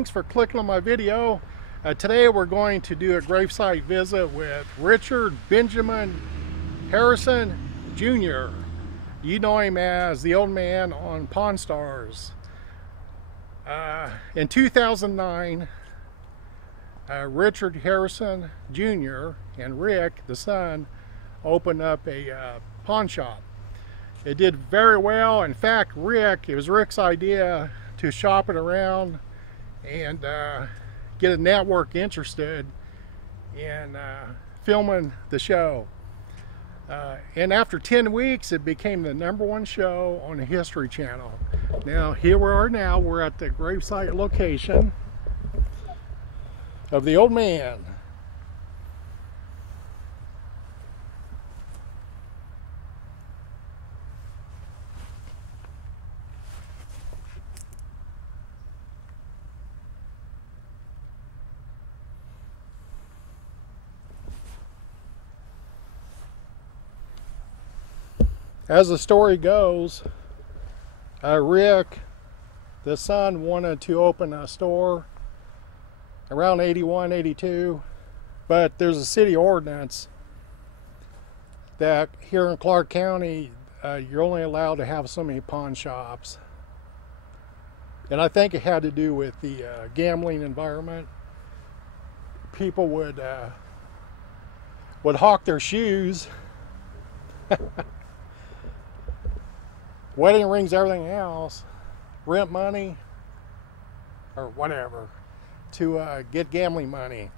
thanks for clicking on my video. Today we're going to do a gravesite visit with Richard Benjamin Harrison Jr. You know him as the old man on Pawn Stars. In 2009, Richard Harrison Jr. and Rick, the son, opened up a pawn shop. It did very well. In fact, it was Rick's idea to shop it around and get a network interested in filming the show. And after 10 weeks, it became the #1 show on the History Channel. Now, here we are now. We're at the gravesite location of the old man. As the story goes, Rick, the son, wanted to open a store around 81, 82, but there's a city ordinance that here in Clark County, you're only allowed to have so many pawn shops. And I think it had to do with the gambling environment. People would hawk their shoes, wedding rings, everything else, rent money, or whatever, to get gambling money.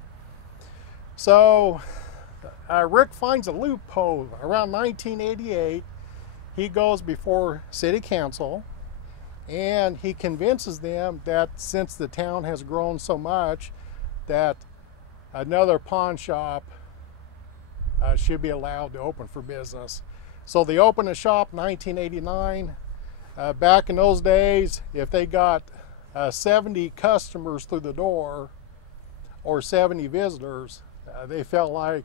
So Rick finds a loophole. Around 1988, he goes before city council and he convinces them that since the town has grown so much, that another pawn shop should be allowed to open for business. So they opened a shop in 1989. Back in those days, if they got 70 customers through the door or 70 visitors, they felt like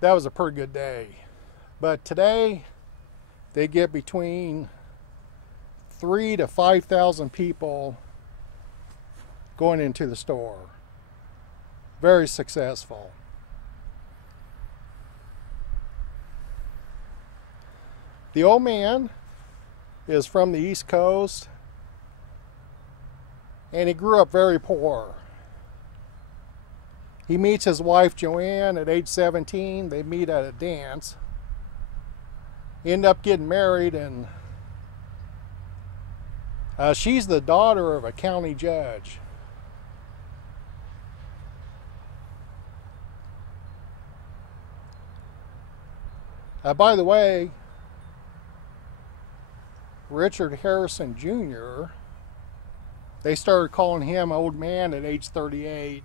that was a pretty good day. But today, they get between 3,000 to 5,000 people going into the store. Very successful. The old man is from the East Coast, and he grew up very poor. He meets his wife Joanne at age 17. They meet at a dance, end up getting married, and she's the daughter of a county judge. By the way, Richard Harrison Jr., they started calling him old man at age 38.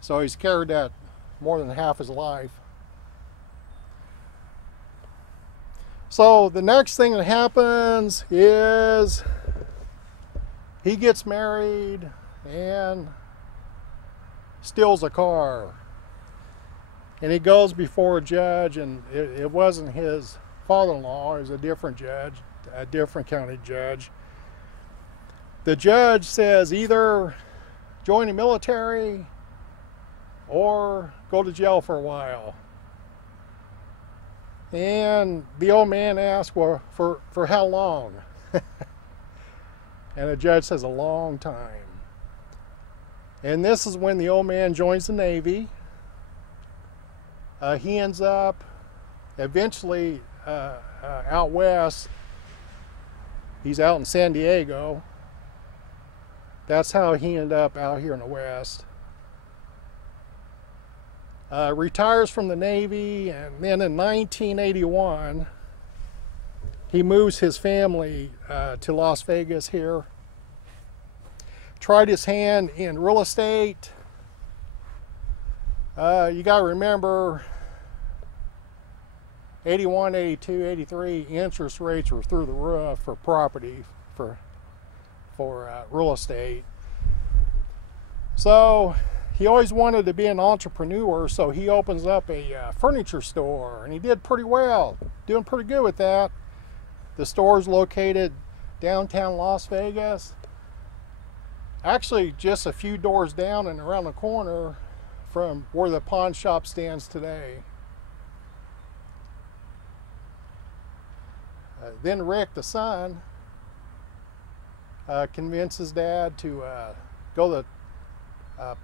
So he's carried that more than half his life. So the next thing that happens is he gets married and steals a car. And he goes before a judge, and it wasn't his father-in-law, it was a different judge, a different county judge. The judge says either join the military or go to jail for a while. And the old man asks, well, for how long? And the judge says a long time. And this is when the old man joins the Navy. He ends up eventually out west. He's out in San Diego. That's how he ended up out here in the West. Retires from the Navy, and then in 1981, he moves his family to Las Vegas here. Tried his hand in real estate. You got to remember, 81, 82, 83, interest rates were through the roof for property, for real estate. So he always wanted to be an entrepreneur, so he opens up a furniture store, and he did pretty well, doing pretty good with that. The store is located downtown Las Vegas. Actually, just a few doors down and around the corner from where the pawn shop stands today. Then Rick, the son, convinces Dad to go the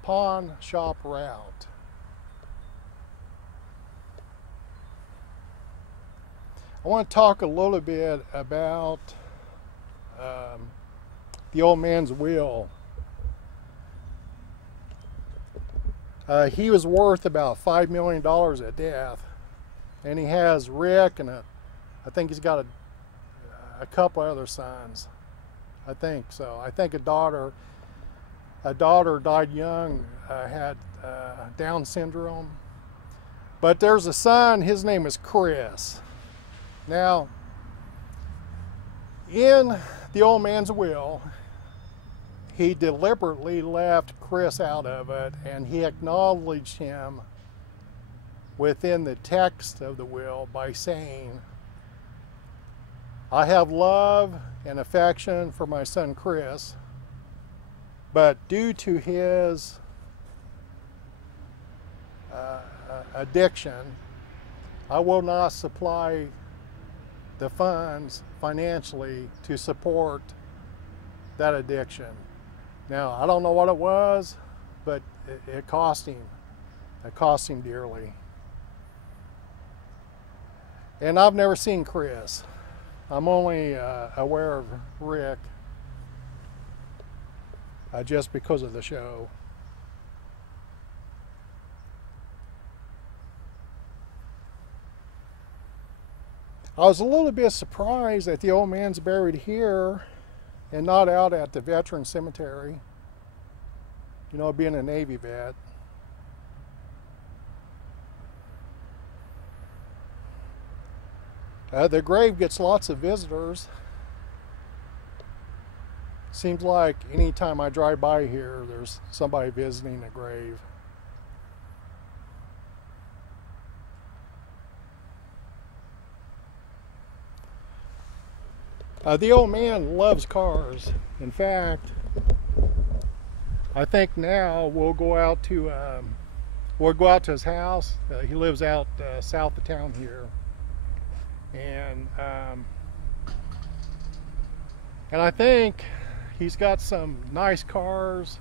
pawn shop route. I want to talk a little bit about the old man's will. He was worth about $5 million at death, and he has Rick and I think he's got a couple other sons. I think so. I think a daughter died young, had Down syndrome. But there's a son, his name is Chris. Now, in the old man's will, he deliberately left Chris out of it, and he acknowledged him within the text of the will by saying, I have love and affection for my son Chris, but due to his addiction, I will not supply the funds financially to support that addiction. Now, I don't know what it was, but it cost him. It cost him dearly. And I've never seen Chris. I'm only aware of Rick just because of the show. I was a little bit surprised that the old man's buried here and not out at the veteran cemetery, you know, being a Navy vet. The grave gets lots of visitors. Seems like anytime I drive by here, there's somebody visiting the grave. The old man loves cars. In fact, I think now we'll go out to his house. He lives out south of town here, and I think he's got some nice cars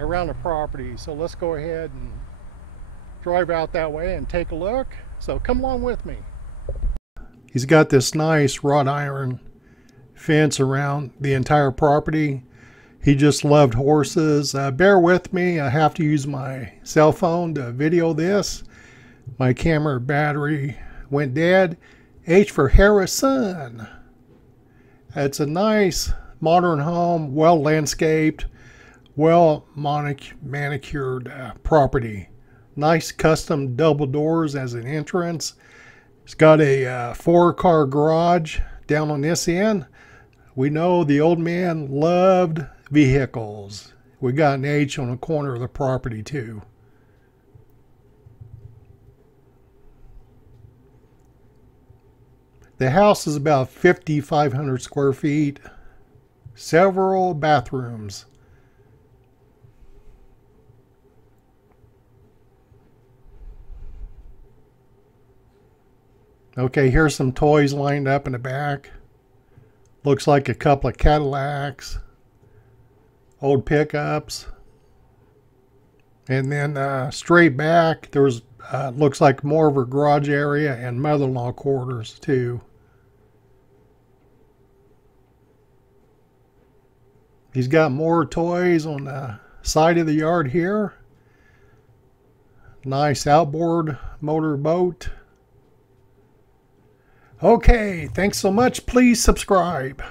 around the property. So let's go ahead and drive out that way and take a look. So come along with me. He's got this nice wrought iron fence around the entire property. He just loved horses. Bear with me, I have to use my cell phone to video this. My camera battery went dead. H for Harrison. It's a nice modern home, well landscaped, well manicured property. Nice custom double doors as an entrance. It's got a 4-car garage down on this end. We know the old man loved vehicles. We got an H on the corner of the property too. The house is about 5,500 square feet, several bathrooms. Okay, here's some toys lined up in the back. Looks like a couple of Cadillacs, old pickups. And then straight back, there's looks like more of a garage area and mother-in-law quarters too. He's got more toys on the side of the yard here. Nice outboard motor boat. Okay, thanks so much. Please subscribe.